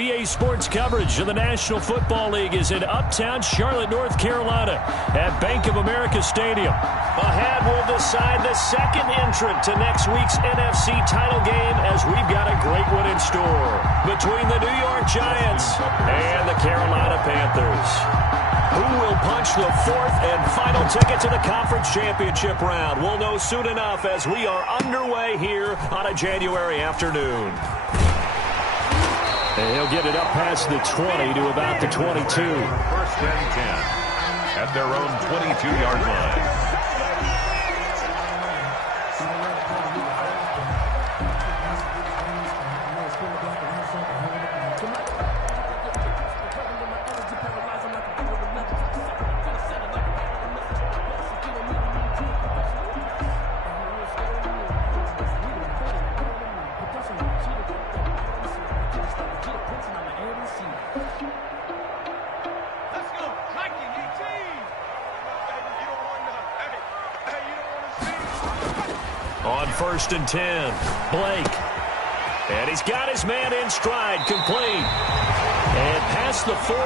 EA Sports coverage of the National Football League is in uptown Charlotte, North Carolina at Bank of America Stadium. Ahead will decide the second entrant to next week's NFC title game as we've got a great one in store between the New York Giants and the Carolina Panthers. Who will punch the fourth and final ticket to the conference championship round? We'll know soon enough as we are underway here on a January afternoon. And he'll get it up past the 20 to about the 22. First and 10 at their own 22-yard line. On first and 10, Blake. And he's got his man in stride, complete. And past the 40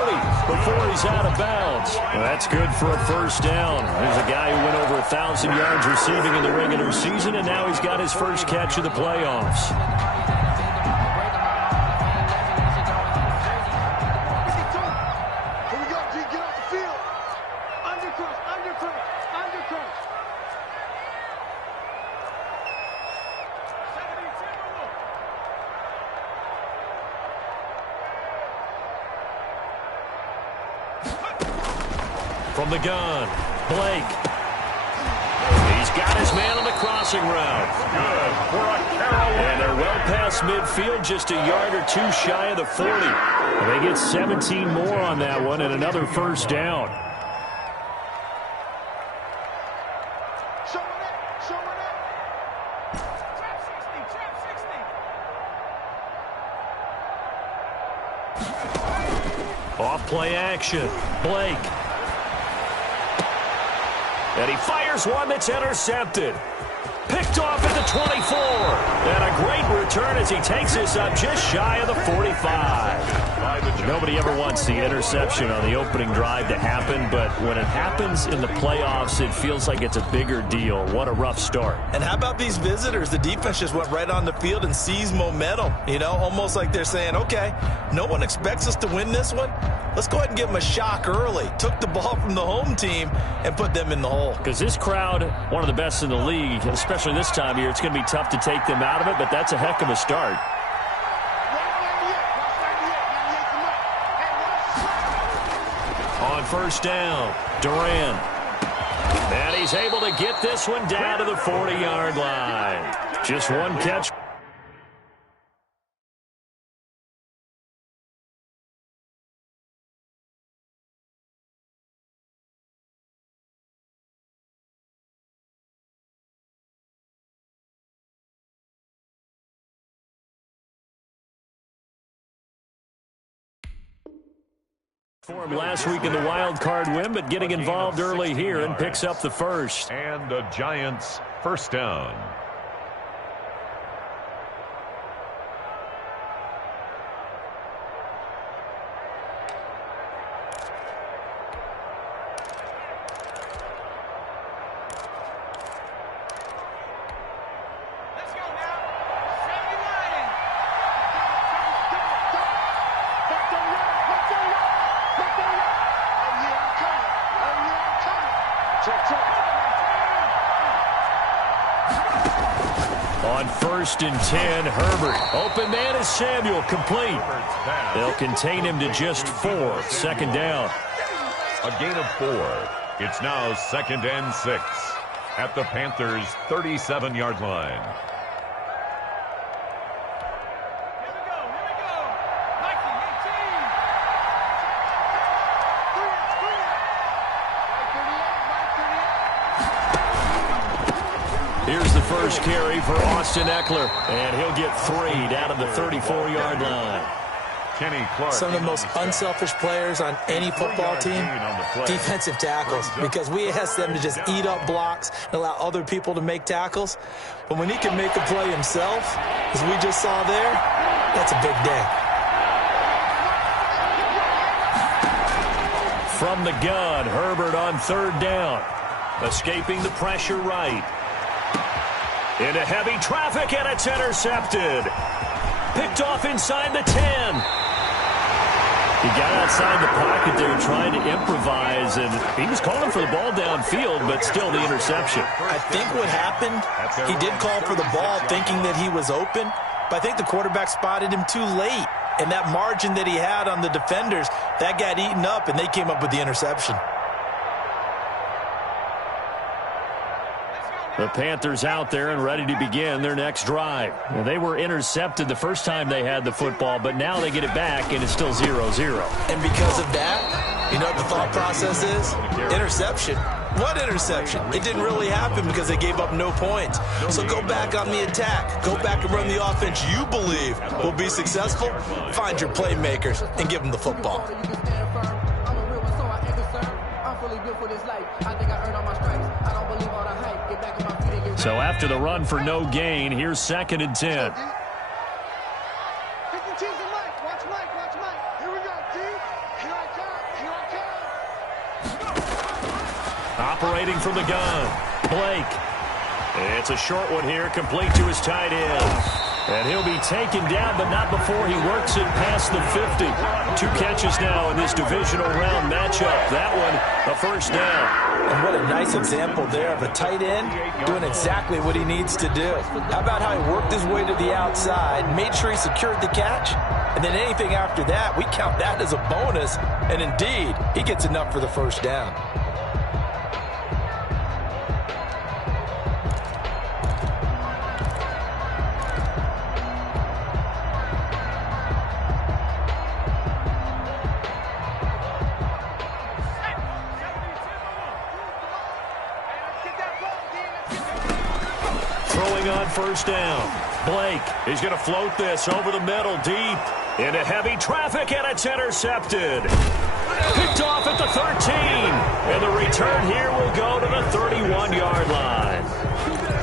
before he's out of bounds. Well, that's good for a first down. There's a guy who went over 1,000 yards receiving in the regular season, and now he's got his first catch of the playoffs. From the gun, Blake. He's got his man on the crossing route. Good for a Carolina. And they're well past midfield, just a yard or two shy of the 40. And they get 17 more on that one and another first down. Off play action, Blake. And he fires one that's intercepted. Picked off at the 24. And a great return as he takes this up just shy of the 45. Nobody ever wants the interception on the opening drive to happen, but when it happens in the playoffs, it feels like it's a bigger deal. What a rough start. And how about these visitors? The defense just went right on the field and seized momentum. You know, almost like they're saying, okay, no one expects us to win this one. Let's go ahead and give them a shock early. Took the ball from the home team and put them in the hole. Because this crowd, one of the best in the league, especially this time of year, it's going to be tough to take them out of it, but that's a heck of a start. On first down, Durant. And he's able to get this one down to the 40-yard line. Just one catch. For him last week in the wild card win, but getting involved early here and picks up the first. And the Giants first down. On first and 10, Herbert. Open man is Samuel, complete. They'll contain him to just 4. Second down. A gain of 4. It's now second and 6 at the Panthers' 37-yard line. Here's the first carry for Austin Eckler, and he'll get 3 down to the 34-yard line. Kenny Clark. Some of the most unselfish players on any football team, defensive tackles, because we ask them to just eat up blocks and allow other people to make tackles. But when he can make a play himself, as we just saw there, that's a big day. From the gun, Herbert on third down. Escaping the pressure right. Into heavy traffic, and it's intercepted. Picked off inside the 10. He got outside the pocket there trying to improvise, and he was calling for the ball downfield, but still the interception. I think what happened, he did call for the ball thinking that he was open, but I think the quarterback spotted him too late. And that margin that he had on the defenders, that got eaten up, and they came up with the interception. The Panthers out there and ready to begin their next drive. They were intercepted the first time they had the football, but now they get it back, and it's still 0-0. And because of that, you know what the thought process is? Interception. What interception? It didn't really happen because they gave up no points. So go back on the attack. Go back and run the offense you believe will be successful. Find your playmakers and give them the football. So after the run for no gain, here's 2nd and 10. Operating from the gun, Blake. It's a short one here, complete to his tight end. And he'll be taken down, but not before he works it past the 50. 2 catches now in this divisional round matchup. That one, a first down. And what a nice example there of a tight end doing exactly what he needs to do. How about how he worked his way to the outside, made sure he secured the catch, and then anything after that, we count that as a bonus. And indeed, he gets enough for the first down. On first down, Blake, he's going to float this over the middle deep into heavy traffic, and it's intercepted. Picked off at the 13, and the return here will go to the 31-yard line.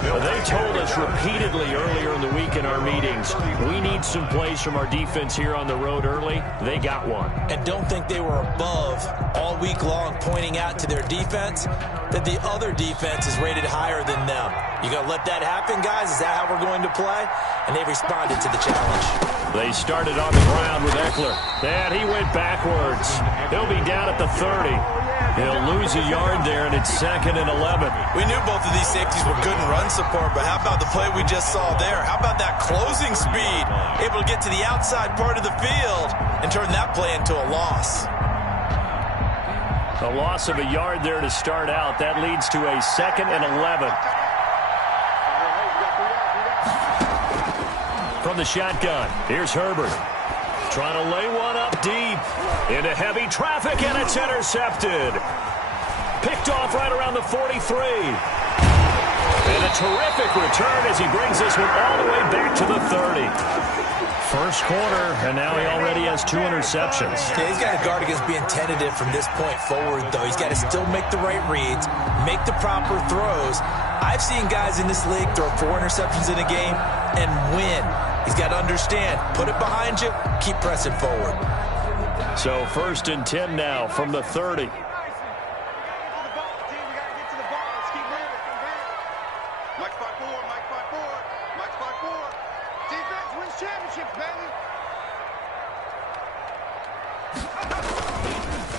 They told us repeatedly earlier in the week in our meetings, we need some plays from our defense here on the road early. They got one. And don't think they were above all week long pointing out to their defense that the other defense is rated higher than them. You going to let that happen, guys? Is that how we're going to play? And they responded to the challenge. They started on the ground with Eckler, and he went backwards. He'll be down at the 30. He'll lose a yard there, and it's 2nd and 11. We knew both of these safeties were good in run support, but how about the play we just saw there? How about that closing speed? Able to get to the outside part of the field and turn that play into a loss. A loss of a yard there to start out. That leads to a 2nd and 11. From the shotgun, here's Herbert. Trying to lay one up deep into heavy traffic, and it's intercepted. Picked off right around the 43. And a terrific return as he brings this one all the way back to the 30. First quarter, and now he already has 2 interceptions. Yeah, he's got to guard against being tentative from this point forward, though. He's got to still make the right reads, make the proper throws. I've seen guys in this league throw 4 interceptions in a game and win. He's got to understand, put it behind you, keep pressing forward. So 1st and 10 now from the 30.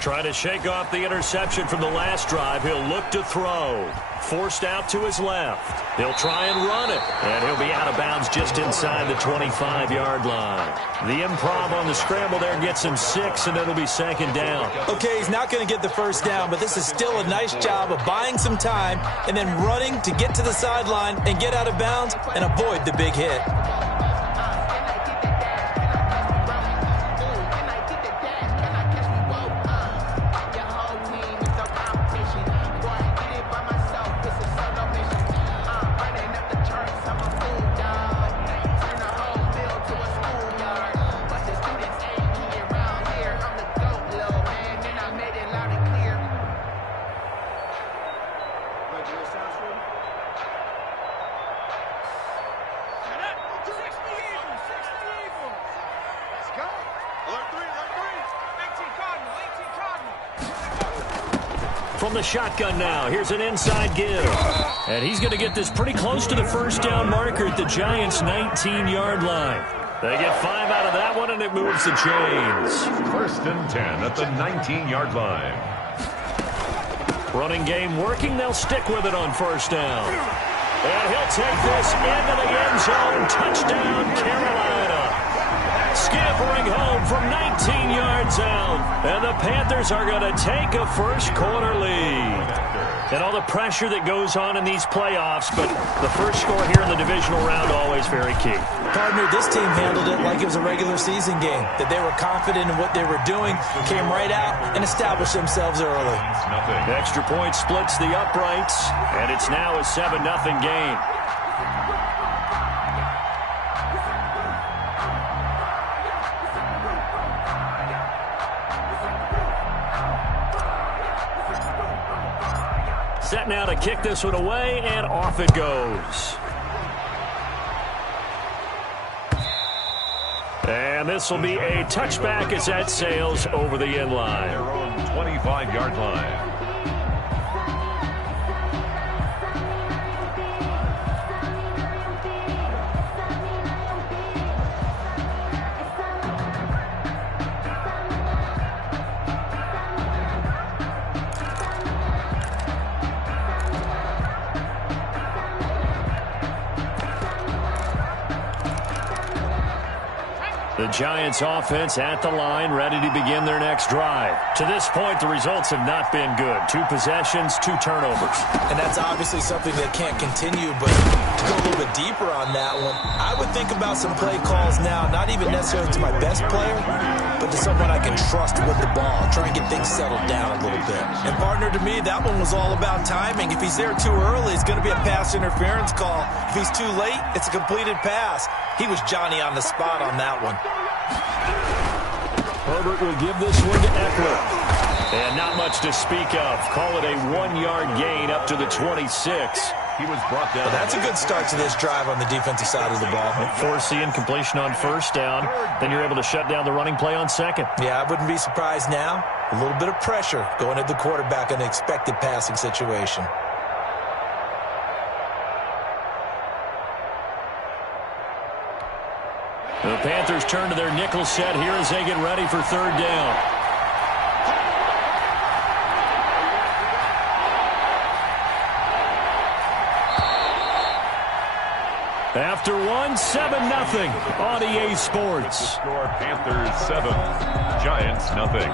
Trying to shake off the interception from the last drive. He'll look to throw. Forced out to his left. He'll try and run it. And he'll be out of bounds just inside the 25-yard line. The improv on the scramble there gets him 6, and it'll be 2nd down. Okay, he's not going to get the first down, but this is still a nice job of buying some time and then running to get to the sideline and get out of bounds and avoid the big hit. from the shotgun now. Here's an inside give. And he's going to get this pretty close to the first down marker at the Giants' 19-yard line. They get 5 out of that one, and it moves the chains. 1st and 10 at the 19-yard line. Running game working. They'll stick with it on 1st down. And he'll take this into the end zone. Touchdown, Carolina. Scampering home from 19 yards out. And the Panthers are going to take a first-quarter lead. And all the pressure that goes on in these playoffs, but the first score here in the divisional round always very key. Partner, this team handled it like it was a regular season game, that they were confident in what they were doing, came right out and established themselves early. The extra point splits the uprights, and it's now a 7-0 game. Set now to kick this one away, and off it goes. And this will be a touchback as that sails over the end line. Their own 25-yard line. The Giants offense at the line, ready to begin their next drive. To this point, the results have not been good. 2 possessions, 2 turnovers. And that's obviously something that can't continue, but to go a little bit deeper on that one, I would think about some play calls now, not even necessarily to my best player, but to someone I can trust with the ball, try and get things settled down a little bit. And partner, to me, that one was all about timing. If he's there too early, it's going to be a pass interference call. If he's too late, it's a completed pass. He was Johnny on the spot on that one. Herbert will give this one to Eckler. And not much to speak of. Call it a 1-yard gain up to the 26. He was brought down. Well, that's a good start to this drive on the defensive side of the ball. Force the incompletion on 1st down. Then you're able to shut down the running play on 2nd. Yeah, I wouldn't be surprised now. A little bit of pressure going at the quarterback in an expected passing situation. The Panthers turn to their nickel set here as they get ready for 3rd down. After 7-0 on EA Sports. The score, Panthers 7, Giants nothing.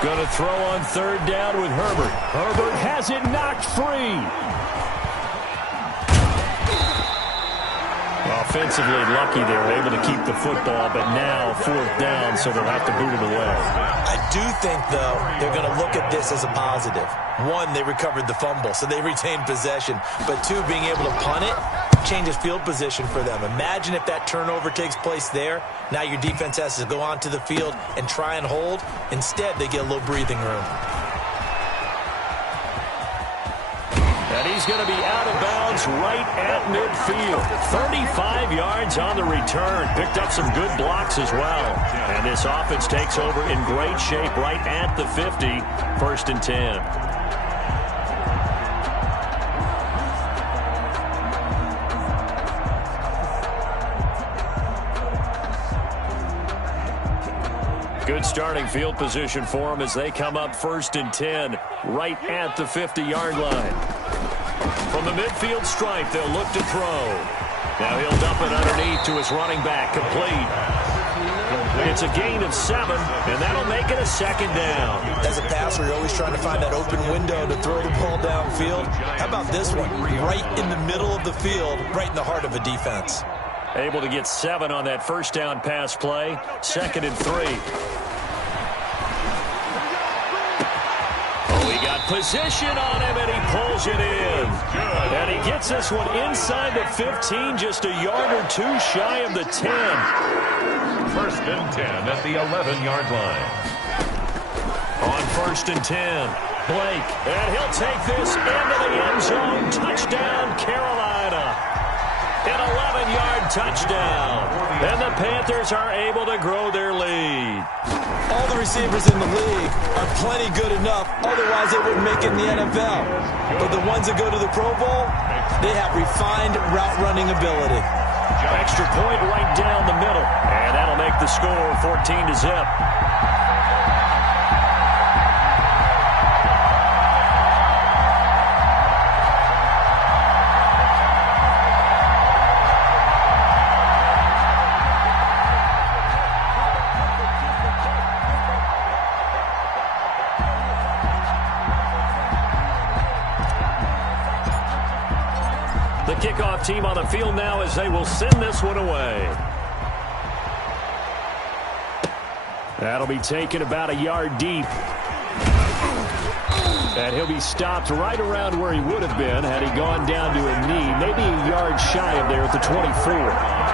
Going to throw on 3rd down with Herbert. Herbert has it knocked free. Offensively lucky they were able to keep the football, but now 4th down, so they'll have to boot it away. I do think, though, they're going to look at this as a positive. 1, they recovered the fumble, so they retained possession. But 2, being able to punt it changes field position for them. Imagine if that turnover takes place there. Now your defense has to go onto the field and try and hold. Instead, they get a little breathing room. And he's going to be out of bounds right at midfield. 35 yards on the return. Picked up some good blocks as well. And this offense takes over in great shape right at the 50. 1st and 10. Good starting field position for them as they come up 1st and 10 right at the 50-yard line. From the midfield stripe, they'll look to throw. Now he'll dump it underneath to his running back. Complete. It's a gain of 7, and that'll make it a 2nd down. As a passer, you're always trying to find that open window to throw the ball downfield. How about this one? Right in the middle of the field, right in the heart of a defense. Able to get 7 on that 1st down pass play. 2nd and 3. Oh, he got position on him, and he pulls it in. And he gets this one inside the 15, just a yard or 2 shy of the 10. first and 10 at the 11-yard line. On first and 10, Blake. And he'll take this into the end zone. Touchdown, Carolina. An 11-yard touchdown. And the Panthers are able to grow their lead. All the receivers in the league are plenty good enough. Otherwise, they wouldn't make it in the NFL. But the ones that go to the Pro Bowl, they have refined route running ability. Extra point right down the middle. And that'll make the score 14-0. The kickoff team on the field now as they will send this one away. That'll be taken about a yard deep. And he'll be stopped right around where he would have been had he gone down to a knee, maybe a yard shy of there at the 24.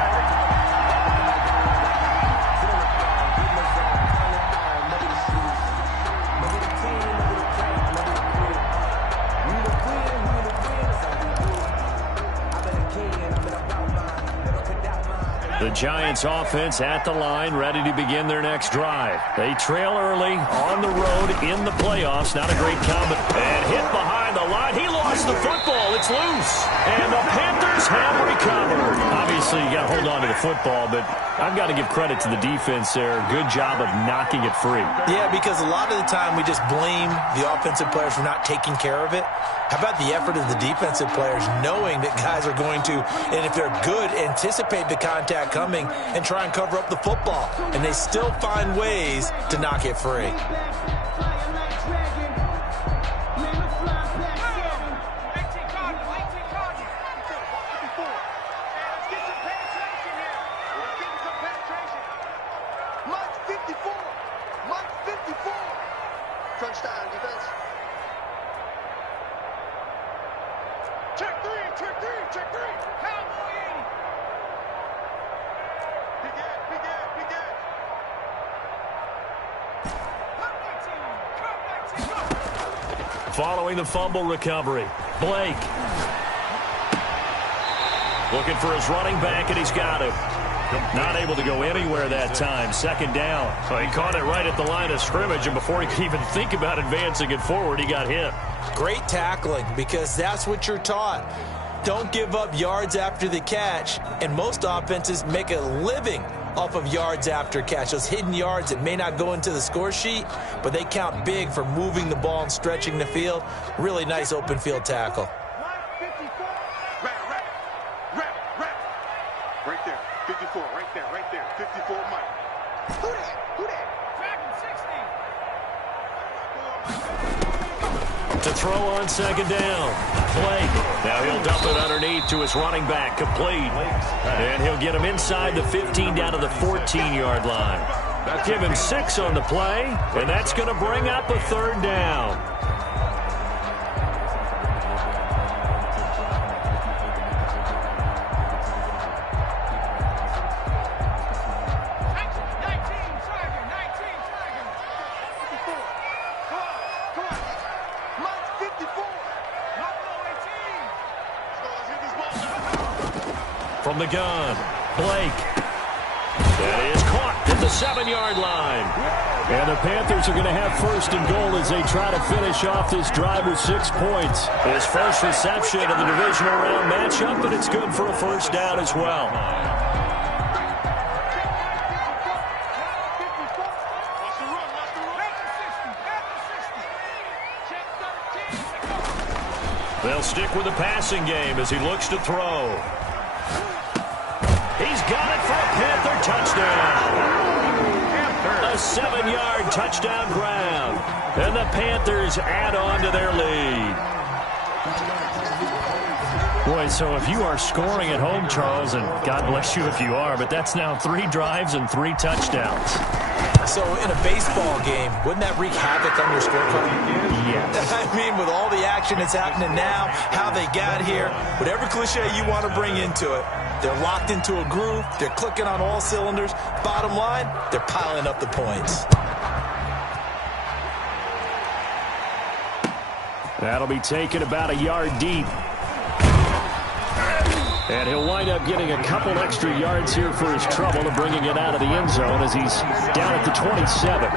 The Giants offense at the line, ready to begin their next drive. They trail early on the road in the playoffs. Not a great comment. And hit behind the line. He lost the football. It's loose. And the Panthers have recovered. Obviously, you got to hold on to the football, but I've got to give credit to the defense there. Good job of knocking it free. Yeah, because a lot of the time we just blame the offensive players for not taking care of it. How about the effort of the defensive players knowing that guys are going to, and if they're good, anticipate the contact coming and try and cover up the football. And they still find ways to knock it free. Touchdown defense. Check three. Cowboy 80. Big Ed. Following the fumble recovery, Blake. Looking for his running back, and he's got it. Not able to go anywhere that time. Second down. So he caught it right at the line of scrimmage, and before he could even think about advancing it forward, he got hit. Great tackling, because that's what you're taught. Don't give up yards after the catch, and most offenses make a living off of yards after catch. Those hidden yards that may not go into the score sheet, but they count big for moving the ball and stretching the field. Really nice open field tackle. Right there. 54, right there. 54, Mike. Who that? Dragon 60. To throw on second down. Blake. Now he'll dump it underneath to his running back. Complete. And he'll get him inside the 15 down to the 14-yard line. Give him 6 on the play, and that's going to bring up a third down. From the gun, Blake. That is caught at the 7-yard line. And the Panthers are going to have first and goal as they try to finish off this drive with 6 points. His first reception of the divisional round matchup, and it's good for a first down as well. They'll stick with the passing game as he looks to throw. He's got it for a Panther touchdown. A 7-yard touchdown ground. And the Panthers add on to their lead. Boy, so if you are scoring at home, Charles, and God bless you if you are, but that's now 3 drives and 3 touchdowns. So in a baseball game, wouldn't that wreak havoc on your scorecard? Yes. I mean, with all the action that's happening now, how they got here, whatever cliche you want to bring into it, they're locked into a groove, they're clicking on all cylinders. Bottom line, they're piling up the points. That'll be taken about a yard deep. And he'll wind up getting a couple extra yards here for his trouble of bringing it out of the end zone as he's down at the 27.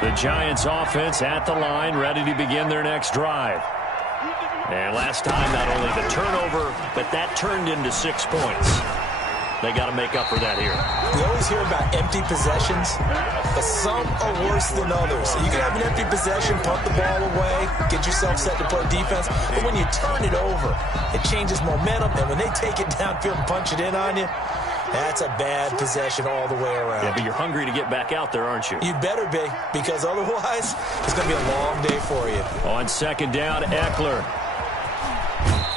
The Giants offense at the line, ready to begin their next drive. And last time, not only the turnover, but that turned into 6 points. They got to make up for that here. We always hear about empty possessions, but some are worse than others. You can have an empty possession, punt the ball away, get yourself set to play defense, but when you turn it over, it changes momentum, and when they take it downfield and punch it in on you, that's a bad possession all the way around. Yeah, but you're hungry to get back out there, aren't you? You better be, because otherwise, it's going to be a long day for you. On second down, Eckler.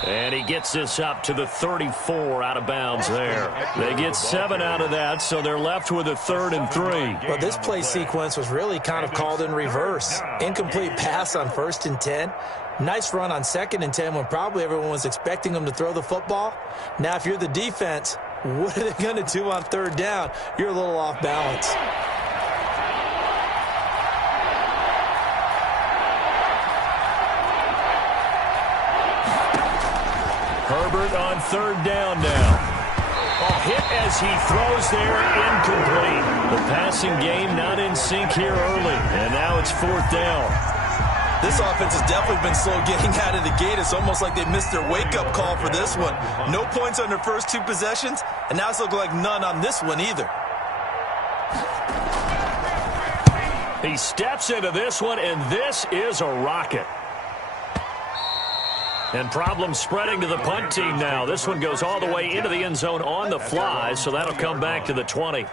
And he gets this up to the 34 out of bounds there. They get 7 out of that, so they're left with a 3rd and 3. Well, this play sequence was really kind of called in reverse. Incomplete pass on 1st and 10. Nice run on 2nd and 10 when probably everyone was expecting them to throw the football. Now, if you're the defense, what are they going to do on 3rd down? You're a little off balance. Herbert on 3rd down now. Hit as he throws there, incomplete. The passing game not in sync here early, and now it's 4th down. This offense has definitely been slow getting out of the gate. It's almost like they missed their wake-up call for this one. No points on their first 2 possessions, and now it's looking like none on this one either. He steps into this one, and this is a rocket. And problems spreading to the punt team now. This one goes all the way into the end zone on the fly, so that'll come back to the 20.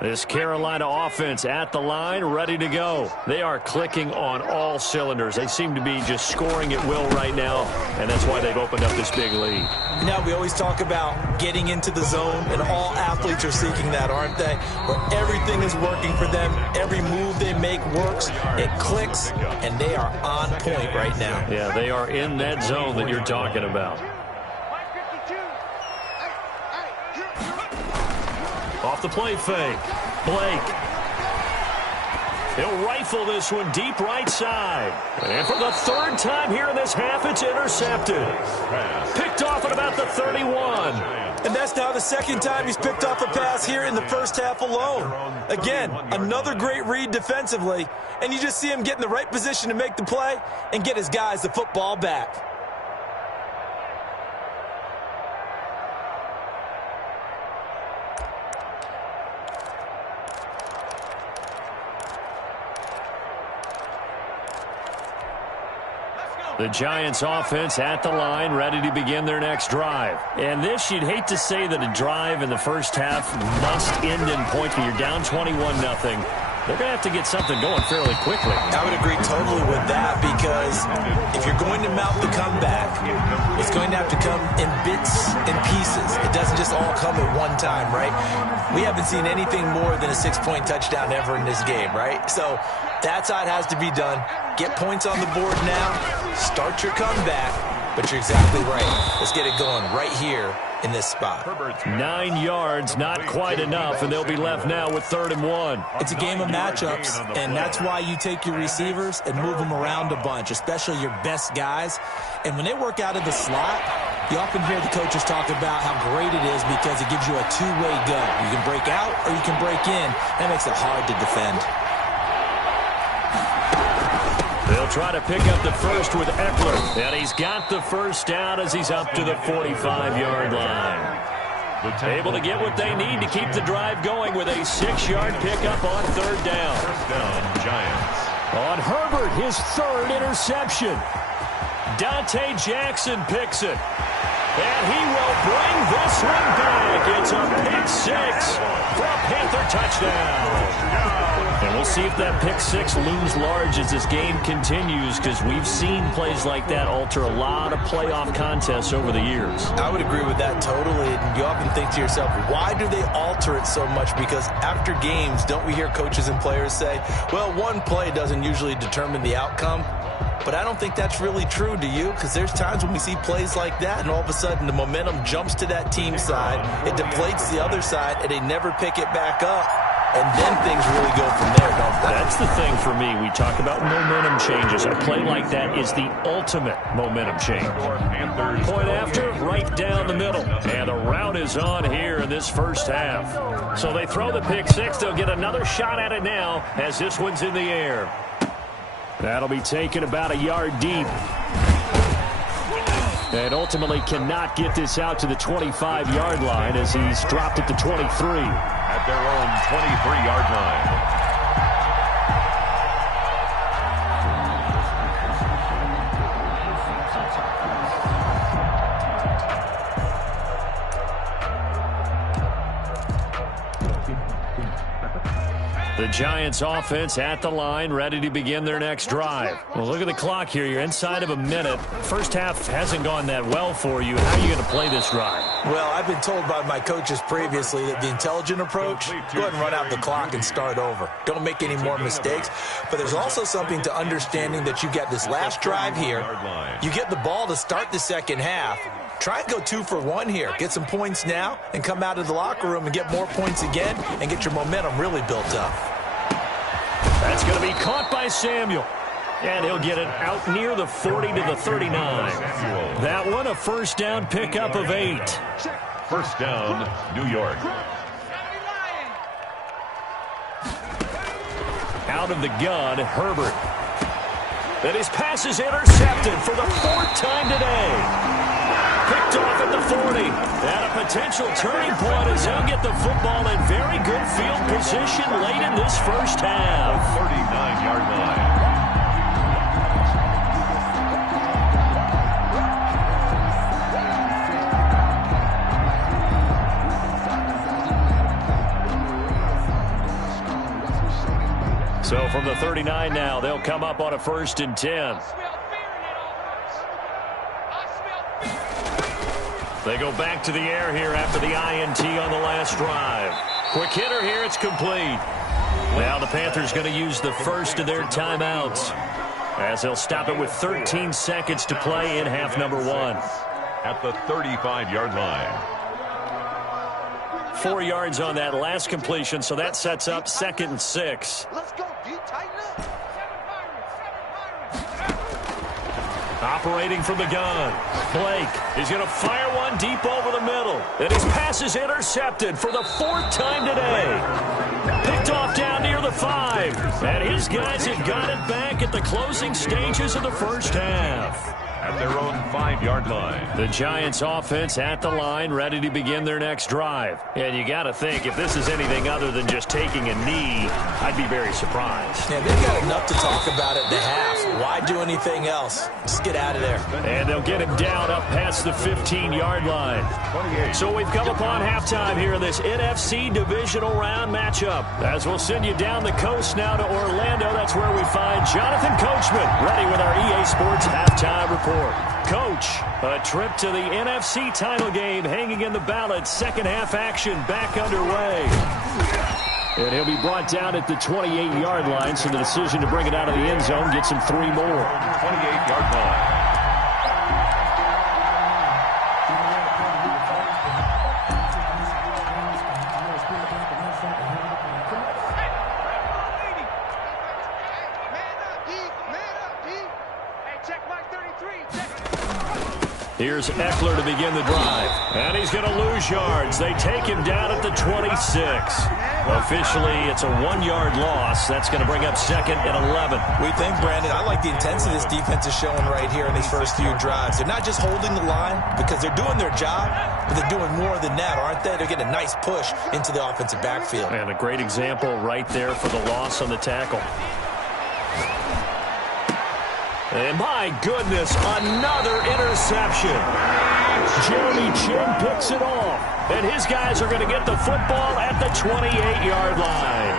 This Carolina offense at the line, ready to go. They are clicking on all cylinders. They seem to be just scoring at will right now, and that's why they've opened up this big lead. You know, we always talk about getting into the zone, and all athletes are seeking that, aren't they? Where everything is working for them. Every move they make works. It clicks, and they are on point right now. Yeah, they are in that zone that you're talking about. Off the play fake. Blake. He'll rifle this one deep right side. And for the 3rd time here in this half, it's intercepted. Picked off at about the 31. And that's now the 2nd time he's picked off a pass here in the first half alone. Again, another great read defensively. And you just see him get in the right position to make the play and get his guys the football back. The Giants offense at the line, ready to begin their next drive. And this, you'd hate to say that a drive in the first half must end in points, but you're down 21-0. They're going to have to get something going fairly quickly. I would agree totally with that, because if you're going to mount the comeback, it's going to have to come in bits and pieces. It doesn't just all come at one time, right? We haven't seen anything more than a 6-point touchdown ever in this game, right? So that's how it has to be done. Get points on the board now. Start your comeback. But you're exactly right. Let's get it going right here in this spot. 9 yards, not quite enough, and they'll be left now with 3rd and 1. It's a game of matchups, and that's why you take your receivers and move them around a bunch, especially your best guys. And when they work out of the slot, you often hear the coaches talk about how great it is because it gives you a two-way go. You can break out or you can break in. That makes it hard to defend. They'll try to pick up the first with Eckler. And he's got the first down as he's up to the 45-yard line. Able to get what they need to keep the drive going with a 6-yard pickup on 3rd down. First down, Giants. On Herbert, his 3rd interception. Dante Jackson picks it. And he will bring this one back. It's a pick six for a Panther touchdown. And we'll see if that pick six looms large as this game continues, because we've seen plays like that alter a lot of playoff contests over the years. I would agree with that totally. And you often think to yourself, why do they alter it so much? Because after games, don't we hear coaches and players say, well, one play doesn't usually determine the outcome? But I don't think that's really true, do you? Because there's times when we see plays like that, and all of a sudden the momentum jumps to that team side, it deflates the other side, and they never pick it back up. And then things really go from there, don't they? That's the thing for me. We talk about momentum changes. A play like that is the ultimate momentum change. Point after, right down the middle. And the route is on here in this first half. So they throw the pick six. They'll get another shot at it now as this one's in the air. That'll be taken about a yard deep. And ultimately cannot get this out to the 25-yard line as he's dropped at the 23. At their own 23-yard line. The Giants offense at the line, ready to begin their next drive. Well, look at the clock here. You're inside of a minute. First half hasn't gone that well for you. How are you going to play this drive? Well, I've been told by my coaches previously that the intelligent approach, go ahead and run out the clock and start over. Don't make any more mistakes. But there's also something to understanding that you get this last drive here. You get the ball to start the second half. Try and go 2 for 1 here. Get some points now and come out of the locker room and get more points again and get your momentum really built up. That's going to be caught by Samuel. And he'll get it out near the 40 to the 39. That one a first down pickup of 8. First down, New York. Out of the gun, Herbert. And his pass is intercepted for the 4th time today. Picked off at the 40. And a potential turning point as he'll get the football in very good field position late in this first half. 39-yard line. So from the 39 now, they'll come up on a 1st and 10. They go back to the air here after the INT on the last drive. Quick hitter here, it's complete. Now the Panthers going to use the first of their timeouts as they'll stop it with 13 seconds to play in half number 1. At the 35-yard line. 4 yards on that last completion, so that sets up 2nd and 6. Let's go, D. Tighten up. Operating from the gun. Blake is going to fire one deep over the middle. And his pass is intercepted for the 4th time today. Picked off down near the 5. And his guys have got it back at the closing stages of the first half. At their own 5-yard line. The Giants offense at the line, ready to begin their next drive. And you got to think, if this is anything other than just taking a knee, I'd be very surprised. Yeah, they've got enough to talk about at the half. Why do anything else? Just get out of there. And they'll get him down up past the 15-yard line. 28. So we've come upon halftime here in this NFC divisional round matchup. As we'll send you down the coast now to Orlando, that's where we find Jonathan Coachman, ready with our EA Sports halftime report. Coach, a trip to the NFC title game hanging in the balance. Second half action back underway. And he'll be brought down at the 28-yard line, so the decision to bring it out of the end zone gets him 3 more. 28-yard line. Here's Eckler to begin the drive. And he's going to lose yards. They take him down at the 26. Officially, it's a 1-yard loss. That's going to bring up 2nd and 11. We think, Brandon, I like the intensity this defense is showing right here in these first few drives. They're not just holding the line because they're doing their job, but they're doing more than that, aren't they? They're getting a nice push into the offensive backfield. And a great example right there for the loss on the tackle. And my goodness, another interception. Jeremy Chin picks it off. And his guys are going to get the football at the 28-yard line.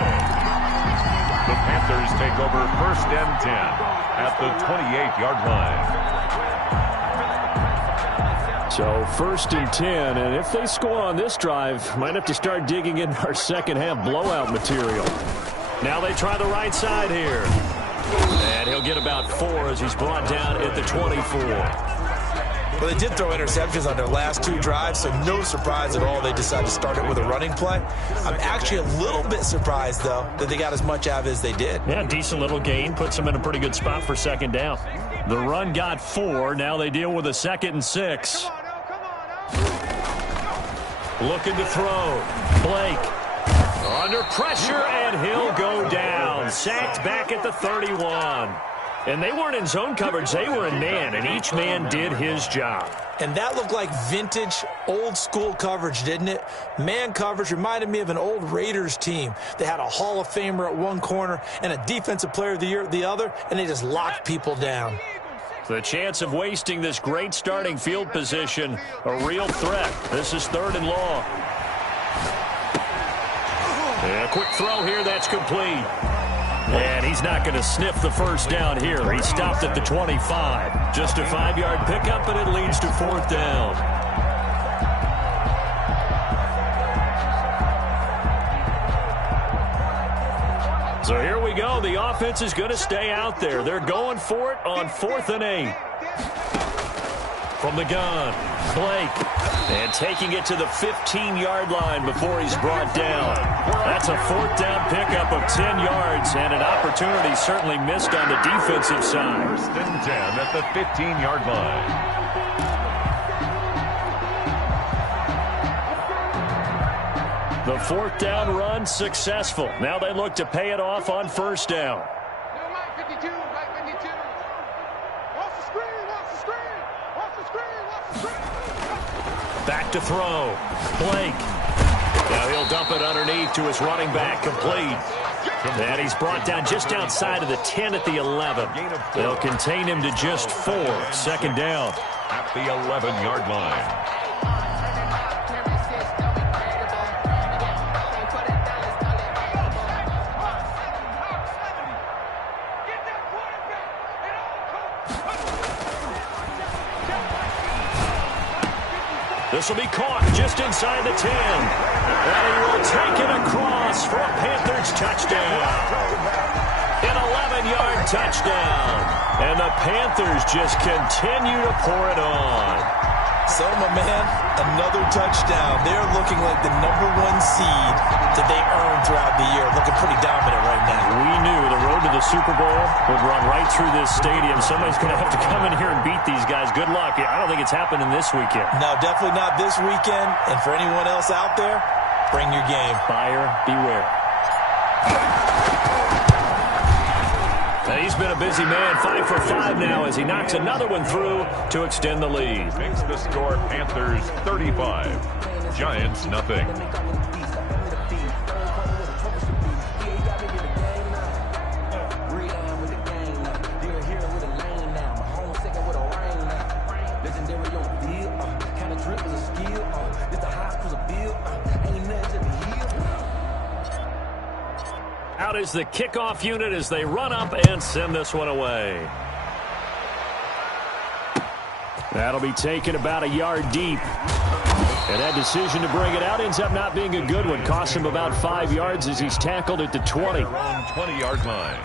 The Panthers take over 1st and 10 at the 28-yard line. So 1st and 10, and if they score on this drive, might have to start digging in our second half blowout material. Now they try the right side here. And he'll get about 4 as he's brought down at the 24. Well, they did throw interceptions on their last 2 drives, so no surprise at all they decided to start it with a running play. I'm actually a little bit surprised, though, that they got as much out of it as they did. Yeah, decent little gain. Puts them in a pretty good spot for 2nd down. The run got 4. Now they deal with a 2nd and 6. Looking to throw. Blake. Under pressure, and he'll go down. Sacked back at the 31. And they weren't in zone coverage. They were in man, and each man did his job. And that looked like vintage, old-school coverage, didn't it? Man coverage reminded me of an old Raiders team. They had a Hall of Famer at one corner and a Defensive Player of the Year at the other, and they just locked people down. The chance of wasting this great starting field position, a real threat. This is 3rd and long. A quick throw here, that's complete. And he's not going to sniff the 1st down here. He stopped at the 25. Just a 5-yard pickup, and it leads to 4th down. So here we go. The offense is going to stay out there. They're going for it on 4th and 8. From the gun, Blake. And taking it to the 15-yard line before he's brought down. That's a 4th down pickup of 10 yards, and an opportunity certainly missed on the defensive side. 1st and 10 at the 15-yard line. The 4th down run successful. Now they look to pay it off on 1st down. Back to throw. Blake. Now he'll dump it underneath to his running back, complete. And he's brought down just outside of the 10 at the 11. They'll contain him to just 4. 2nd down. At the 11-yard line. This will be caught just inside the 10. And he will take it across for a Panthers touchdown. An 11-yard touchdown. And the Panthers just continue to pour it on. So, my man, another touchdown. They're looking like the #1 seed that they earned throughout the year. Looking pretty dominant right now. We knew the road to the Super Bowl would run right through this stadium. Somebody's going to have to come in here and beat these guys. Good luck. I don't think it's happening this weekend. No, definitely not this weekend. And for anyone else out there, bring your game. Buyer beware. He's been a busy man, 5 for 5 now as he knocks another one through to extend the lead. Makes the score Panthers 35, Giants nothing. Out is the kickoff unit as they run up and send this one away. That'll be taken about a yard deep. And that decision to bring it out ends up not being a good one. Costs him about 5 yards as he's tackled at the 20. Their own 20-yard line.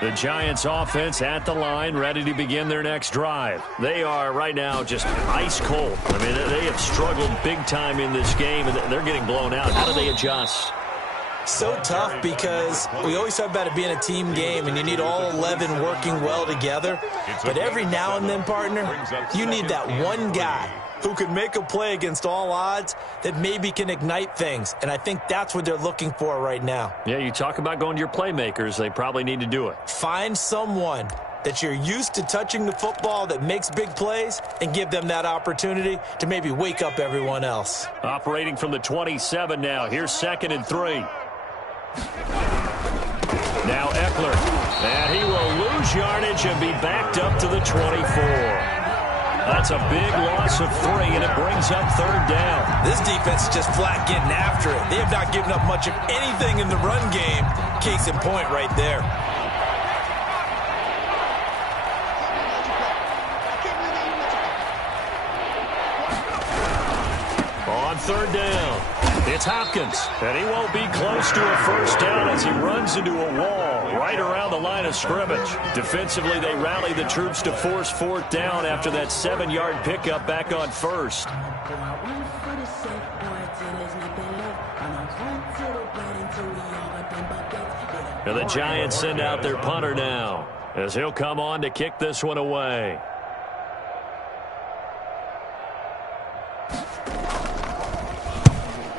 The Giants offense at the line, ready to begin their next drive. They are right now just ice cold. I mean, they have struggled big time in this game, and they're getting blown out. How do they adjust? So tough because we always talk about it being a team game, and you need all 11 working well together. But every now and then, partner, you need that one guy who can make a play against all odds that maybe can ignite things. And I think that's what they're looking for right now. Yeah, you talk about going to your playmakers. They probably need to do it. Find someone that you're used to touching the football that makes big plays and give them that opportunity to maybe wake up everyone else. Operating from the 27 now. Here's 2nd and 3. Now Eckler. And he will lose yardage and be backed up to the 24. That's a big loss of 3, and it brings up 3rd down. This defense is just flat getting after it. They have not given up much of anything in the run game. Case in point right there. On 3rd down, it's Hopkins, and he won't be close to a 1st down as he runs into a wall right around the line of scrimmage. Defensively, they rally the troops to force 4th down after that 7-yard pickup back on 1st. And the Giants send out their punter now as he'll come on to kick this one away.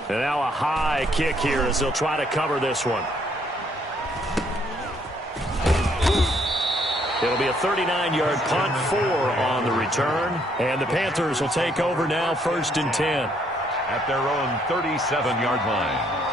And now a high kick here as they'll try to cover this one. It'll be a 39-yard punt, 4 on the return. And the Panthers will take over now, 1st and 10. At their own 37-yard line.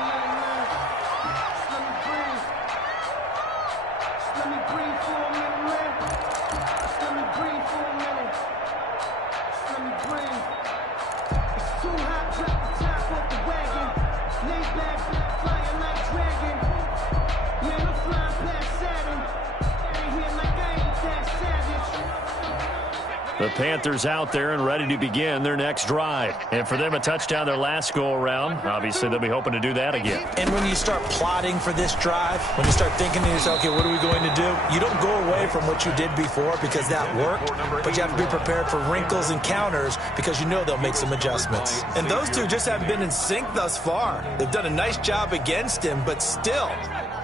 The Panthers out there and ready to begin their next drive. And for them, a touchdown their last go-around. Obviously, they'll be hoping to do that again. And when you start plotting for this drive, when you start thinking to yourself, okay, what are we going to do? You don't go away from what you did before because that worked, but you have to be prepared for wrinkles and counters because you know they'll make some adjustments. And those two just haven't been in sync thus far. They've done a nice job against him, but still,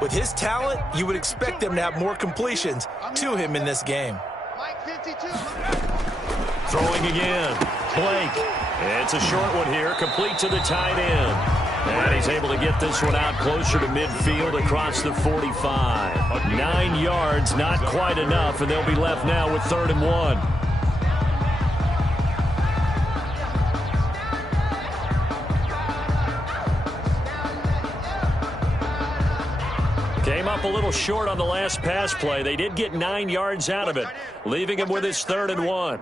with his talent, you would expect them to have more completions to him in this game. Throwing again. Blake. It's a short one here, complete to the tight end. And he's able to get this one out closer to midfield across the 45. 9 yards, not quite enough, and they'll be left now with 3rd and 1. Came up a little short on the last pass play. They did get 9 yards out of it, leaving him with his 3rd and 1.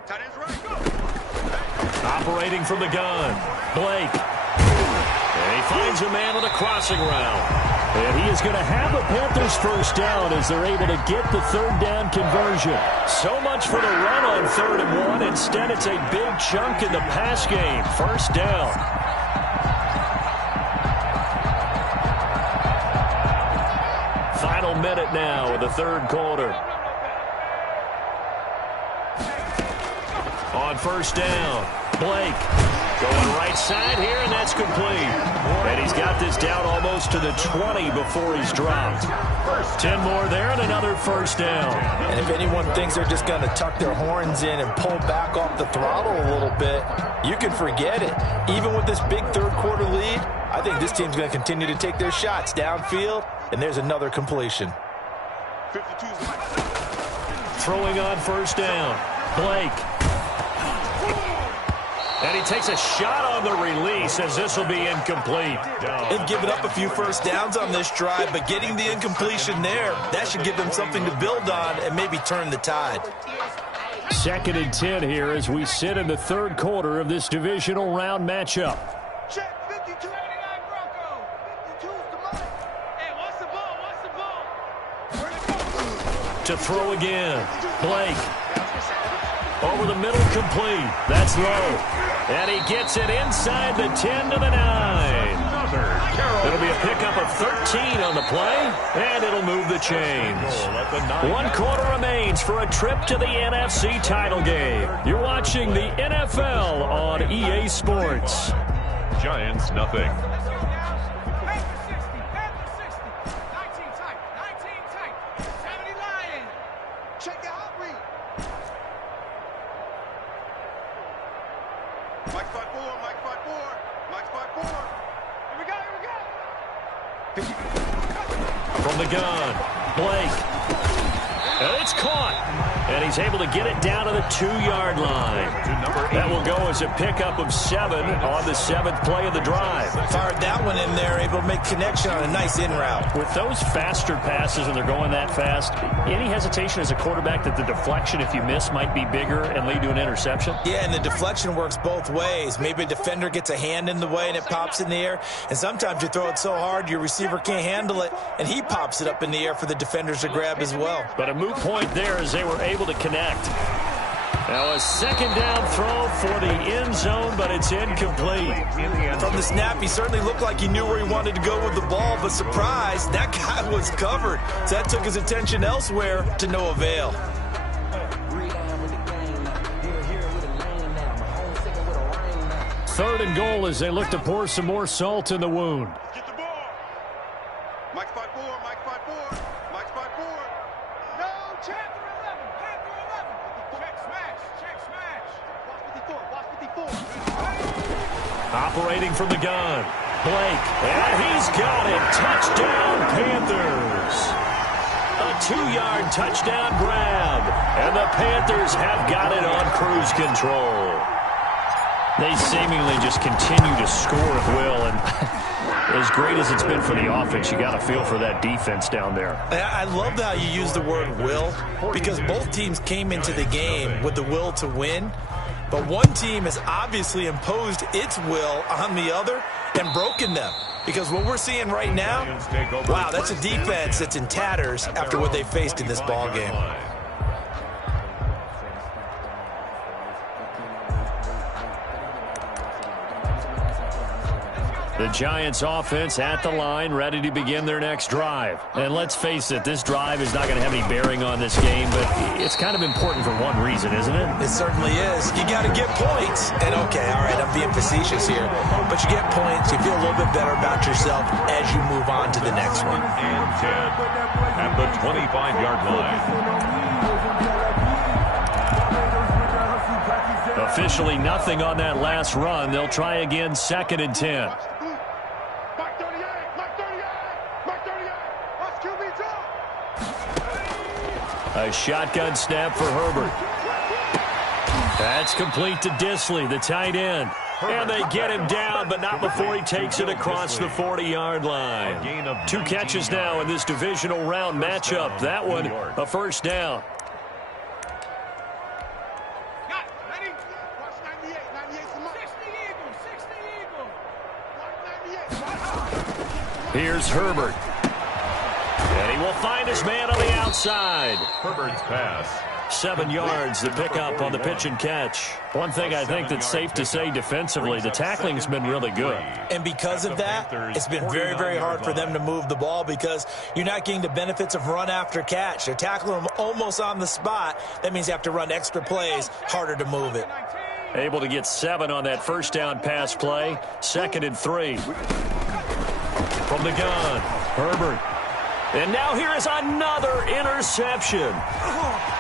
Operating from the gun, Blake. And he finds a man on a crossing route. And he is going to have a Panthers 1st down as they're able to get the 3rd down conversion. So much for the run on 3rd and 1. Instead, it's a big chunk in the pass game. 1st down. Final minute now of the 3rd quarter. On 1st down, Blake going right side here, and that's complete. And he's got this down almost to the 20 before he's dropped. 10 more there and another 1st down. And if anyone thinks they're just going to tuck their horns in and pull back off the throttle a little bit, you can forget it. Even with this big 3rd quarter lead, I think this team's going to continue to take their shots downfield, and there's another completion. Throwing on 1st down, Blake. And he takes a shot on the release as this will be incomplete. They've given up a few 1st downs on this drive, but getting the incompletion there, that should give them something to build on and maybe turn the tide. 2nd and 10 here as we sit in the 3rd quarter of this divisional round matchup. Check 5289 Bronco. 52's the money. Hey, what's the ball? Where's the ball? To throw again, Blake. Over the middle, complete. That's low. And he gets it inside the 10 to the 9. It'll be a pickup of 13 on the play, and it'll move the chains. 1 quarter remains for a trip to the NFC title game. You're watching the NFL on EA Sports. Giants, nothing. From the gun, Blake. And it's caught. And he's able to get it down to the 2-yard line. That will go as a pickup of 7 on the 7th play of the drive. Fired that one in there, able to make connection on a nice in route. With those faster passes and they're going that fast, any hesitation as a quarterback that the deflection, if you miss, might be bigger and lead to an interception? Yeah, and the deflection works both ways. Maybe a defender gets a hand in the way and it pops in the air. And sometimes you throw it so hard your receiver can't handle it, and he pops it up in the air for the defenders to grab as well. But a moot point there as they were able to connect. Now a second down throw for the end zone, but it's incomplete. From the snap, he certainly looked like he knew where he wanted to go with the ball, but surprise, that guy was covered. So that took his attention elsewhere to no avail. Third and goal as they look to pour some more salt in the wound. Get the ball. Mike's 5-4, Mike's 5-4, Mike's 5-4. No, Panther 11, Panther 11. Check smash. Watch 54. Operating from the gun. Blake, and he's got it. Touchdown, Panthers. A 2-yard touchdown grab, and the Panthers have got it on cruise control. They seemingly just continue to score at will, and as great as it's been for the offense, you got to feel for that defense down there. I love how you use the word will, because both teams came into the game with the will to win, but one team has obviously imposed its will on the other and broken them. Because what we're seeing right now, wow, that's a defense that's in tatters after what they faced in this ball game. The Giants offense at the line, ready to begin their next drive. And let's face it, this drive is not going to have any bearing on this game, but it's kind of important for one reason, isn't it? It certainly is. You got to get points. And okay, all right, I'm being facetious here, but you get points, you feel a little bit better about yourself as you move on to the next one. And 10 at the 25-yard line. Officially nothing on that last run. They'll try again, 2nd and 10. Mike 38, Mike 38, Mike 38. Watch QB drop. A shotgun snap for Herbert. That's complete to Disley, the tight end. And they get him down, but not before he takes it across the 40-yard line. 2 catches now in this divisional round matchup. That one, a first down. Here's Herbert. And he will find his man on the outside. Herbert's pass. 7 yards, the pickup on the pitch and catch. One thing I think that's safe to say defensively, the tackling's been really good. And because of that, it's been very, very hard for them to move the ball because you're not getting the benefits of run after catch. They're tackling them almost on the spot. That means you have to run extra plays, harder to move it. Able to get 7 on that first down pass play. 2nd and 3. From the gun, Herbert. And now here is another interception.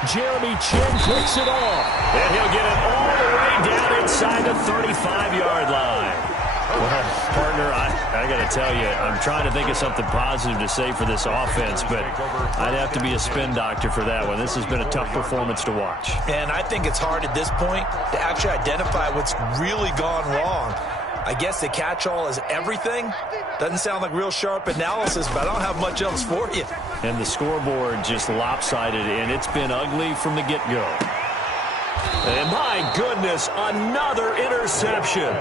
Jeremy Chin clicks it off. And he'll get it all the way down inside the 35-yard line. Well, partner, I got to tell you, I'm trying to think of something positive to say for this offense, but I'd have to be a spin doctor for that one. This has been a tough performance to watch. And I think it's hard at this point to actually identify what's really gone wrong. I guess the catch-all is everything. Doesn't sound like real sharp analysis, but I don't have much else for you. And the scoreboard just lopsided, and it's been ugly from the get-go. And my goodness, another interception.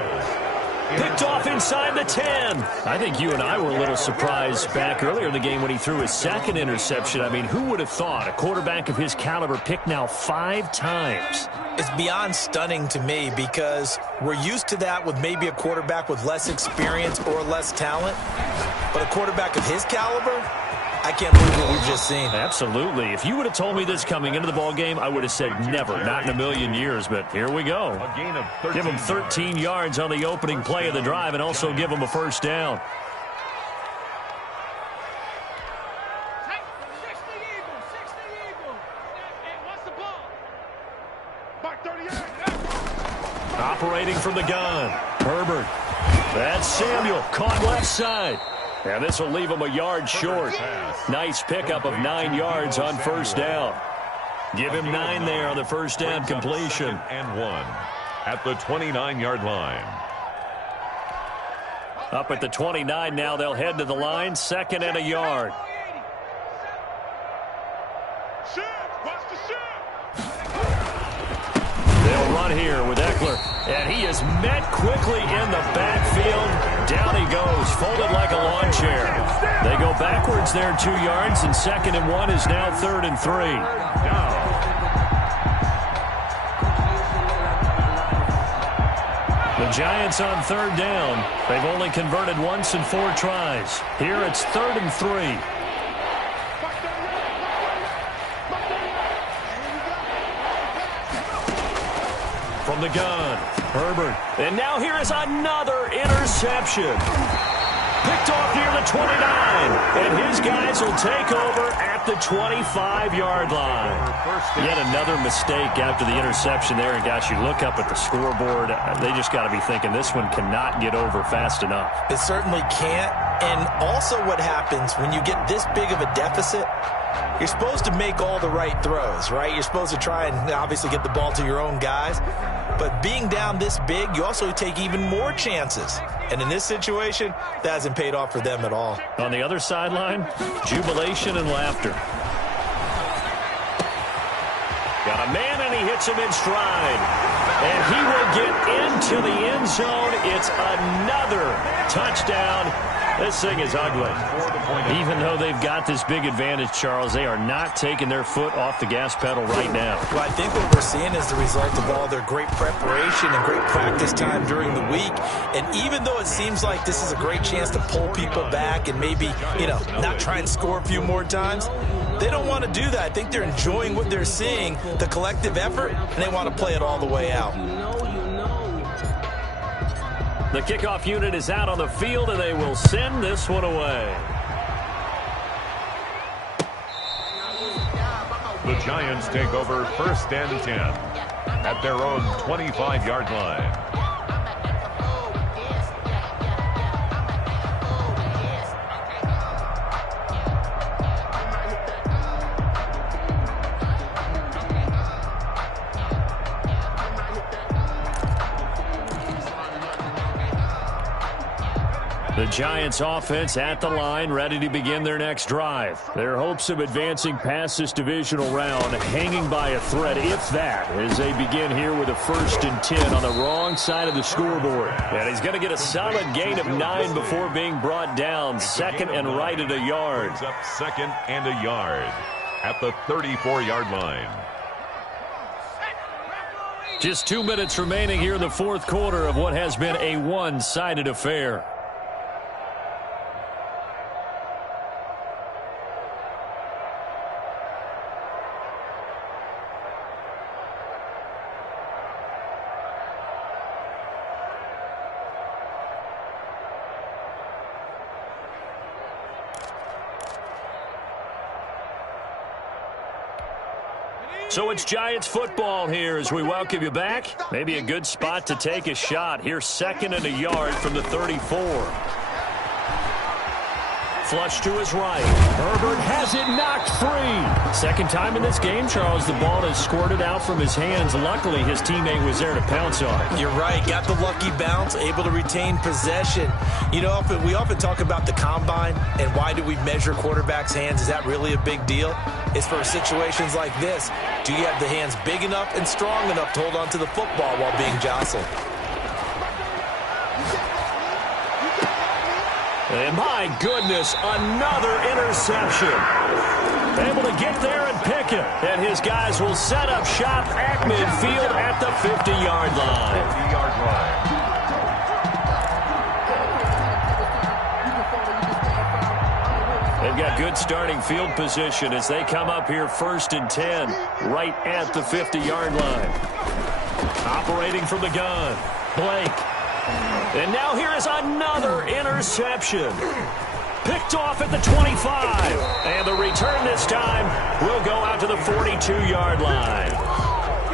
Picked off inside the 10. I think you and I were a little surprised back earlier in the game when he threw his 2nd interception. I mean, who would have thought a quarterback of his caliber picked now 5 times? It's beyond stunning to me because we're used to that with maybe a quarterback with less experience or less talent. But a quarterback of his caliber, I can't believe what we've just seen. Absolutely. If you would have told me this coming into the ball game, I would have said never, not in a million years. But here we go. A gain of 13 give him 13 yards on the opening play of the drive and also give him a first down. Operating from the gun, Herbert. That's Samuel, caught left side. And this will leave him a yard short. Nice pickup of 9 yards on first down. Give him 9 there on the first down completion. And 1 at the 29-yard line. Up at the 29 now, they'll head to the line, 2nd and a yard. They'll run here with Eckler, and he is met quickly in the backfield. Down he goes, folded like a lawn chair. They go backwards there 2 yards, and 2nd and 1 is now 3rd and 3. The Giants on 3rd down. They've only converted once in 4 tries. Here it's 3rd and 3. From the gun, Herbert. And now here is another interception. Picked off near the 29. And his guys will take over at the 25-yard line. Yet another mistake after the interception there. And, gosh, you look up at the scoreboard. They just got to be thinking this one cannot get over fast enough. It certainly can't. And also what happens when you get this big of a deficit, you're supposed to make all the right throws, right? You're supposed to try and obviously get the ball to your own guys. But being down this big, you also take even more chances. And in this situation, that hasn't paid off for them at all. On the other sideline, jubilation and laughter. Got a man, and he hits him in stride. And he will get into the end zone. It's another touchdown. This thing is ugly. Even though they've got this big advantage, Charles, they are not taking their foot off the gas pedal right now. Well, I think what we're seeing is the result of all their great preparation and great practice time during the week. And even though it seems like this is a great chance to pull people back and maybe, not try and score a few more times, they don't want to do that. I think they're enjoying what they're seeing, the collective effort, and they want to play it all the way out. The kickoff unit is out on the field, and they will send this one away. The Giants take over 1st and 10 at their own 25-yard line. The Giants offense at the line, ready to begin their next drive. Their hopes of advancing past this divisional round hanging by a thread, if that, as they begin here with a 1st and 10 on the wrong side of the scoreboard. And he's going to get a solid gain of 9 before being brought down. 2nd and right at a yard. Brings up 2nd and a yard at the 34-yard line. Just 2 minutes remaining here in the 4th quarter of what has been a one-sided affair. So it's Giants football here as we welcome you back. Maybe a good spot to take a shot. Here's 2nd and a yard from the 34. Flush to his right. Herbert has it knocked free. Second time in this game, Charles, the ball has squirted out from his hands. Luckily, his teammate was there to pounce on it. You're right. Got the lucky bounce, able to retain possession. We often talk about the combine and why do we measure quarterbacks' hands. Is that really a big deal? It's for situations like this. Do you have the hands big enough and strong enough to hold on to the football while being jostled? And my goodness, another interception. Able to get there and pick it. And his guys will set up shop at midfield at the 50-yard line. 50-yard line. They've got good starting field position as they come up here 1st and 10, right at the 50-yard line. Operating from the gun, Blake. And now here is another interception. Picked off at the 25. And the return this time will go out to the 42-yard line.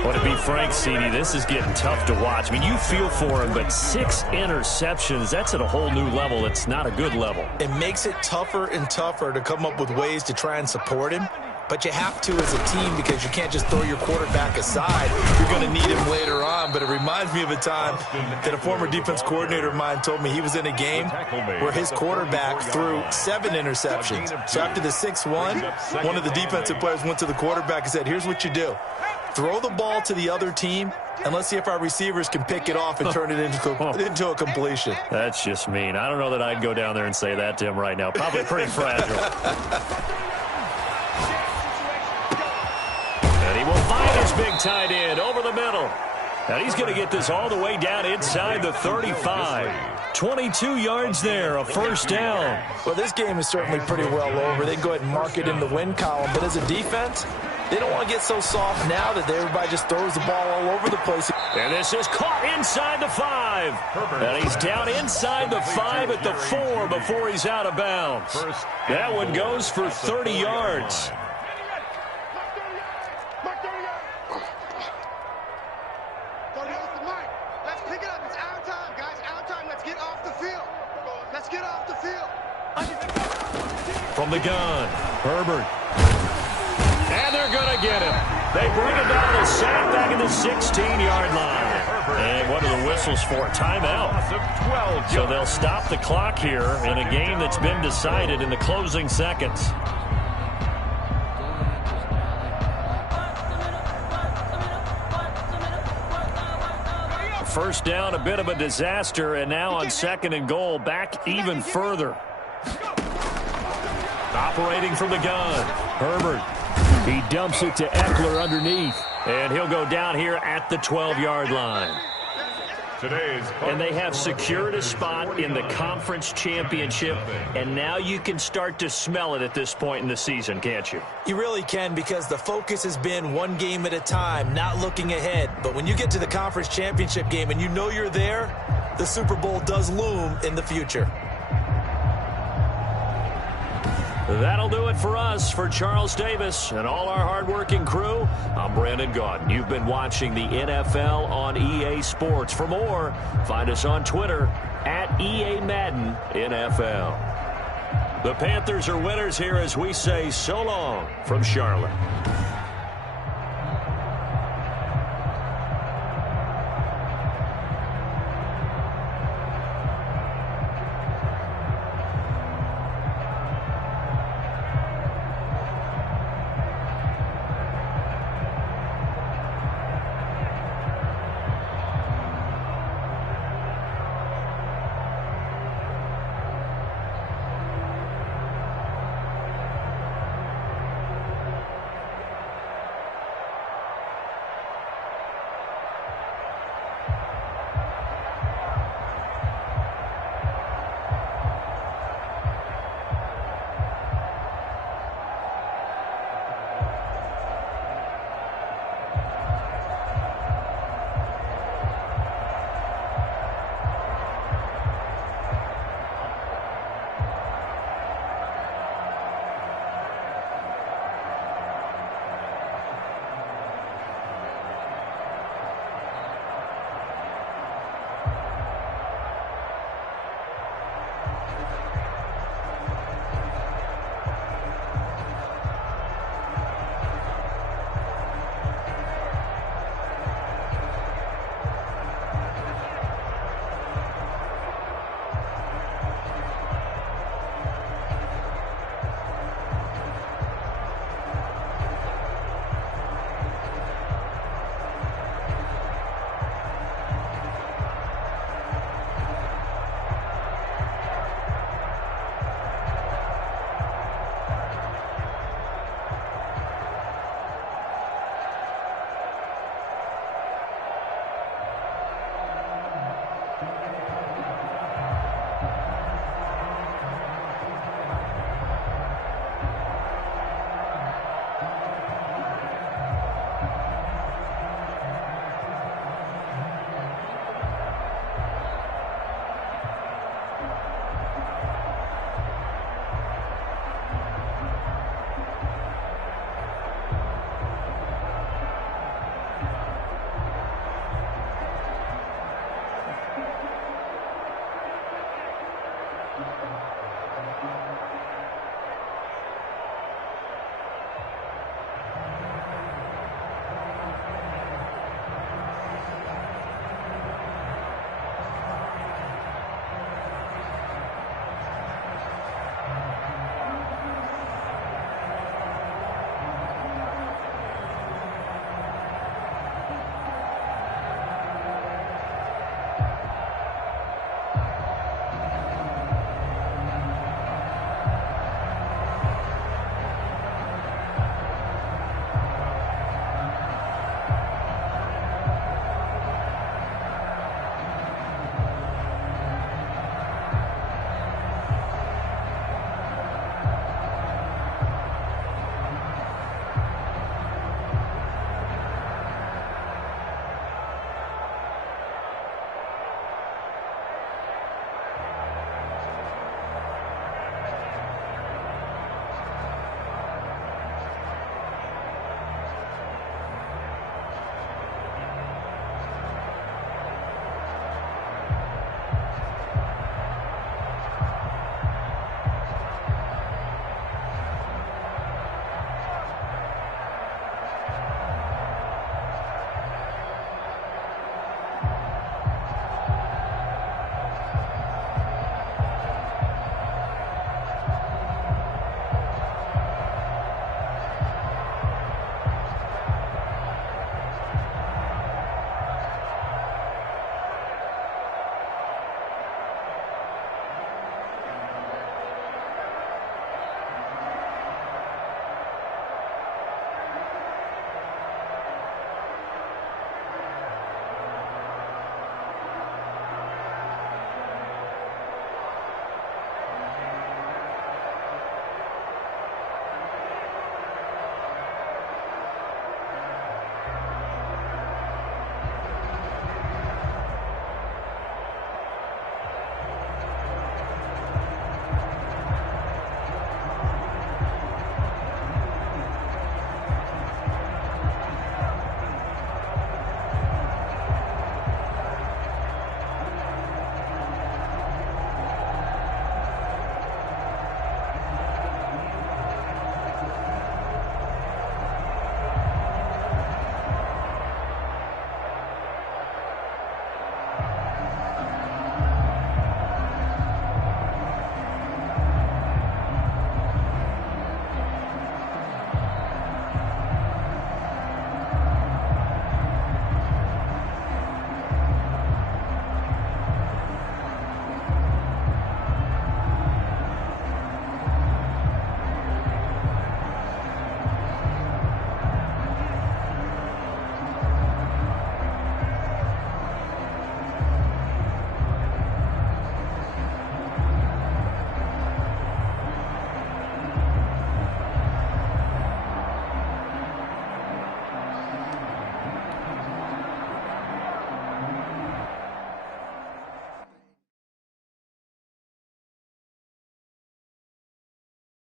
Well, to be frank, CD, this is getting tough to watch. I mean, you feel for him, but 6 interceptions, that's at a whole new level. It's not a good level. It makes it tougher and tougher to come up with ways to try and support him. but you have to as a team because you can't just throw your quarterback aside. You're going to need him later on, but it reminds me of a time that a former defense coordinator of mine told me he was in a game where his quarterback threw 7 interceptions. So after the 6-1, one of the defensive players went to the quarterback and said, here's what you do. Throw the ball to the other team, and let's see if our receivers can pick it off and turn it into a completion. That's just mean. I don't know that I'd go down there and say that to him right now. Probably pretty fragile. And he will find his big tight end over the middle. And he's going to get this all the way down inside the 35. 22 yards there, a first down. Well, this game is certainly pretty well over. They can go ahead and mark it in the win column. But as a defense, they don't want to get so soft now that everybody just throws the ball all over the place. And this is caught inside the 5. And he's down inside the 5 at the 4 before he's out of bounds. That one goes for 30 yards. Let's pick it up. It's our time, guys. Our time. Let's get off the field. Let's get off the field. From the gun, Herbert. And they're going to get him. They bring it down to sack back in the 16-yard line. And what are the whistles for? Timeout. So they'll stop the clock here in a game that's been decided in the closing seconds. First down, a bit of a disaster, and now on 2nd and goal, back even further. Operating from the gun, Herbert. He dumps it to Eckler underneath, and he'll go down here at the 12-yard line. And they have secured a spot in the conference championship, and now you can start to smell it at this point in the season, can't you? You really can, because the focus has been one game at a time, not looking ahead. But when you get to the conference championship game and you know you're there, the Super Bowl does loom in the future. That'll do it for us. For Charles Davis and all our hardworking crew, I'm Brandon Gaudin. You've been watching the NFL on EA Sports. For more, find us on Twitter at EA Madden NFL. The Panthers are winners here as we say so long from Charlotte.